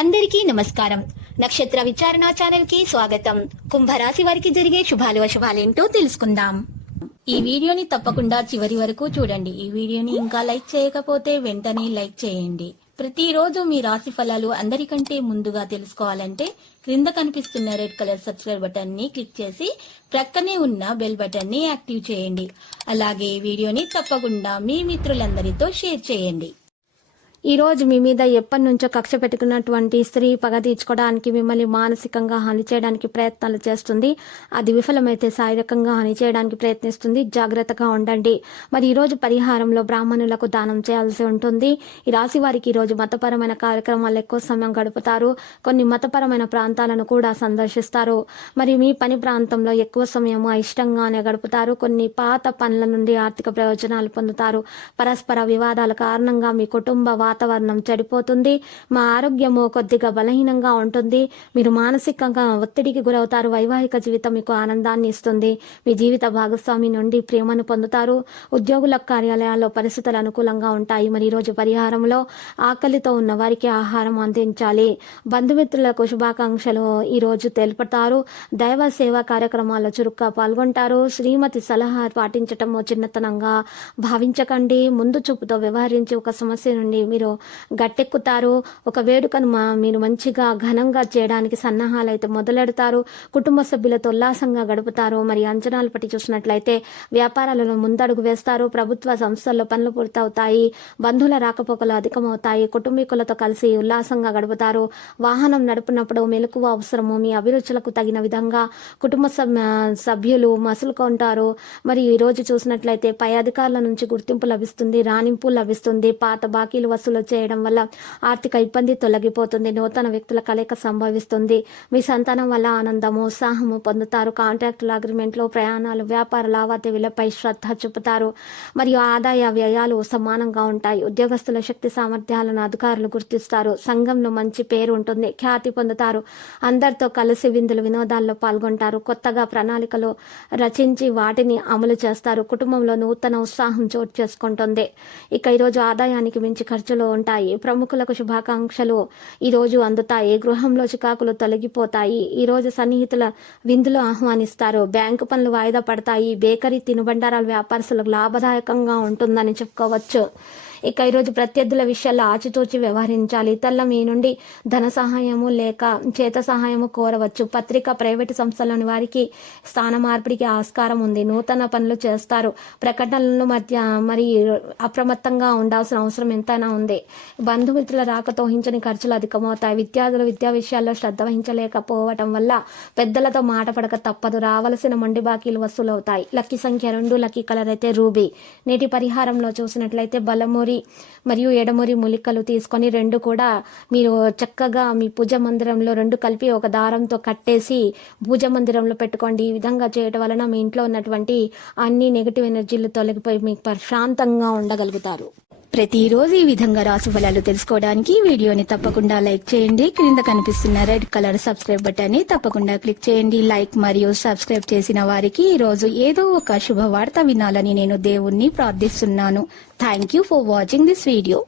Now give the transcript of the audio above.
అందరికీ నమస్కారం. నక్షత్ర విచారణ ఛానల్ కి స్వాగతం. కుంభరాశి వారికి జరిగే శుభాలు అశుభాలేంటో తెలుసుకుందాం. ఈ వీడియోని తప్పకుండా చివరి వరకు చూడండి. ఈ వీడియోని ఇంకా లైక్ చేయకపోతే వెంటనే లైక్ చేయండి. ప్రతిరోజు మీ రాశి ఫలాలు అందరికంటే ముందుగా తెలుసుకోవాలంటే క్రింద కనిపిస్తున్న రెడ్ కలర్ సబ్స్క్రైబ్ బటన్ ని క్లిక్ చేసి ప్రక్కనే ఉన్న బెల్ బటన్ ని యాక్టివ్ చేయండి. అలాగే ఈ వీడియోని తప్పకుండా మీ మిత్రులందరితో షేర్ చేయండి. ఈ రోజు మీ మీద ఎప్పటి నుంచో కక్ష పెట్టుకున్నటువంటి స్త్రీ పగ తీర్చుకోవడానికి మిమ్మల్ని మానసికంగా హాని చేయడానికి ప్రయత్నాలు చేస్తుంది. అది విఫలమైతే శారీరకంగా హాని చేయడానికి ప్రయత్నిస్తుంది. జాగ్రత్తగా ఉండండి. మరి ఈ రోజు పరిహారంలో బ్రాహ్మణులకు దానం చేయాల్సి ఉంటుంది. ఈ రాశి వారికి ఈ రోజు మతపరమైన కార్యక్రమాలు ఎక్కువ సమయం గడుపుతారు. కొన్ని మతపరమైన ప్రాంతాలను కూడా సందర్శిస్తారు. మరి మీ పని ప్రాంతంలో ఎక్కువ సమయం ఇష్టంగానే గడుపుతారు. కొన్ని పాత పనుల నుండి ఆర్థిక ప్రయోజనాలు పొందుతారు. పరస్పర వివాదాల కారణంగా మీ కుటుంబ వాతావరణం చెడిపోతుంది. మా ఆరోగ్యము కొద్దిగా బలహీనంగా ఉంటుంది. మీరు మానసికంగా ఒత్తిడికి గురవుతారు. వైవాహిక జీవితం మీకు ఆనందాన్ని ఇస్తుంది. మీ జీవిత భాగస్వామి నుండి ప్రేమను పొందుతారు. ఉద్యోగుల కార్యాలయాల్లో పరిస్థితులు అనుకూలంగా ఉంటాయి. మరి ఈరోజు పరిహారంలో ఆకలితో ఉన్న వారికి ఆహారం అందించాలి. బంధుమిత్రులకు శుభాకాంక్షలు ఈ రోజు తెలుపుతారు. దైవ సేవా కార్యక్రమాల్లో చురుగ్గా పాల్గొంటారు. శ్రీమతి సలహా పాటించటం చిన్నతనంగా భావించకండి. ముందు చూపుతో వ్యవహరించి ఒక సమస్య నుండి మీరు గట్టెక్కుతారు. ఒక వేడుకను మీరు మంచిగా ఘనంగా చేయడానికి సన్నాహాలు అయితే మొదలెడతారు. కుటుంబ సభ్యులతో ఉల్లాసంగా గడుపుతారు. మరి అంచనాలు పట్టి చూసినట్లయితే వ్యాపారాలలో ముందడుగు వేస్తారు. ప్రభుత్వ సంస్థల్లో పనులు పూర్తవుతాయి. బంధువుల రాకపోకలు అధికమవుతాయి. కుటుంబీకులతో కలిసి ఉల్లాసంగా గడుపుతారు. వాహనం నడుపునప్పుడు మెలకువ అవసరము. మీ అభిరుచులకు తగిన విధంగా కుటుంబ సభ్యులు మసులుకుంటారు. మరి ఈ రోజు చూసినట్లయితే పై అధికారుల నుంచి గుర్తింపు లభిస్తుంది. రాణింపు లభిస్తుంది. పాత బాకీలు వసూలు చేయడం వల్ల ఆర్థిక ఇబ్బంది తొలగిపోతుంది. నూతన వ్యక్తుల కలయిక సంభవిస్తుంది. మీ సంతానం వల్ల ఆనందము ఉత్సాహము పొందుతారు. కాంట్రాక్టుల అగ్రిమెంట్లు, ప్రయాణాలు, వ్యాపార లావాదేవీలపై శ్రద్ధ చూపుతారు. మరియు ఆదాయ వ్యయాలు సమానంగా ఉంటాయి. ఉద్యోగస్తుల శక్తి సామర్థ్యాలను అధికారులు గుర్తిస్తారు. సంఘంలో మంచి పేరు ఉంటుంది. ఖ్యాతి పొందుతారు. అందరితో కలిసి విందులు వినోదాల్లో పాల్గొంటారు. కొత్తగా ప్రణాళికలు రచించి వాటిని అమలు చేస్తారు. కుటుంబంలో నూతన ఉత్సాహం చోటు చేసుకుంటుంది. ఇక ఈరోజు ఆదాయానికి మించి ఖర్చులు ఉంటాయి. ప్రముఖులకు శుభాకాంక్షలు ఈ రోజు అందుతాయి. గృహంలో చికాకులు తొలగిపోతాయి. ఈ రోజు సన్నిహితుల విందులు ఆహ్వానిస్తారు. బ్యాంకు పనులు వాయిదా పడతాయి. బేకరీ తినుబండారాల వ్యాపారస్తులకు లాభదాయకంగా ఉంటుందని చెప్పుకోవచ్చు. ఇక ఈరోజు ప్రత్యర్థుల విషయాల్లో ఆచితూచి వ్యవహరించాలి. ఇతరుల మీ నుండి ధన సహాయము లేక చేత సహాయము కోరవచ్చు. పత్రిక, ప్రైవేటు సంస్థలోని వారికి స్థాన మార్పిడికి ఆస్కారం ఉంది. నూతన పనులు చేస్తారు. ప్రకటనల మధ్య మరి అప్రమత్తంగా ఉండాల్సిన అవసరం ఎంతైనా ఉంది. బంధుమిత్రుల రాకతో ఊహించని ఖర్చులు అధికమవుతాయి. విద్యార్థులు విద్యా విషయాల్లో శ్రద్ధ వహించలేకపోవటం వల్ల పెద్దలతో మాట పడక తప్పదు. రావలసిన మొండి బాకీలు వసూలవుతాయి. లక్కీ సంఖ్య 2, లక్కీ కలర్ అయితే రూబీ. నేటి పరిహారంలో చూసినట్లయితే బలమూరి మరియు ఎడమూరి మూలికలు తీసుకొని 2 కూడా మీరు చక్కగా మీ పూజ మందిరంలో 2 కలిపి ఒక దారంతో కట్టేసి పూజ మందిరంలో పెట్టుకోండి. ఈ విధంగా చేయడం వలన మీ ఇంట్లో ఉన్నటువంటి అన్ని నెగటివ్ ఎనర్జీలు తొలగిపోయి మీకు ప్రశాంతంగా ఉండగలుగుతారు. ప్రతిరోజు ఈ విధంగా రాశి ఫలాలు తెలుసుకోవడానికి వీడియోని తప్పకుండా లైక్ చేయండి. క్రింద కనిపిస్తున్న రెడ్ కలర్ సబ్స్క్రైబ్ బటన్ ని తప్పకుండా క్లిక్ చేయండి. లైక్ మరియు సబ్స్క్రైబ్ చేసిన వారికి ఈ రోజు ఏదో ఒక శుభవార్త వినాలని నేను దేవుణ్ణి ప్రార్థిస్తున్నాను. Thank you for watching this video.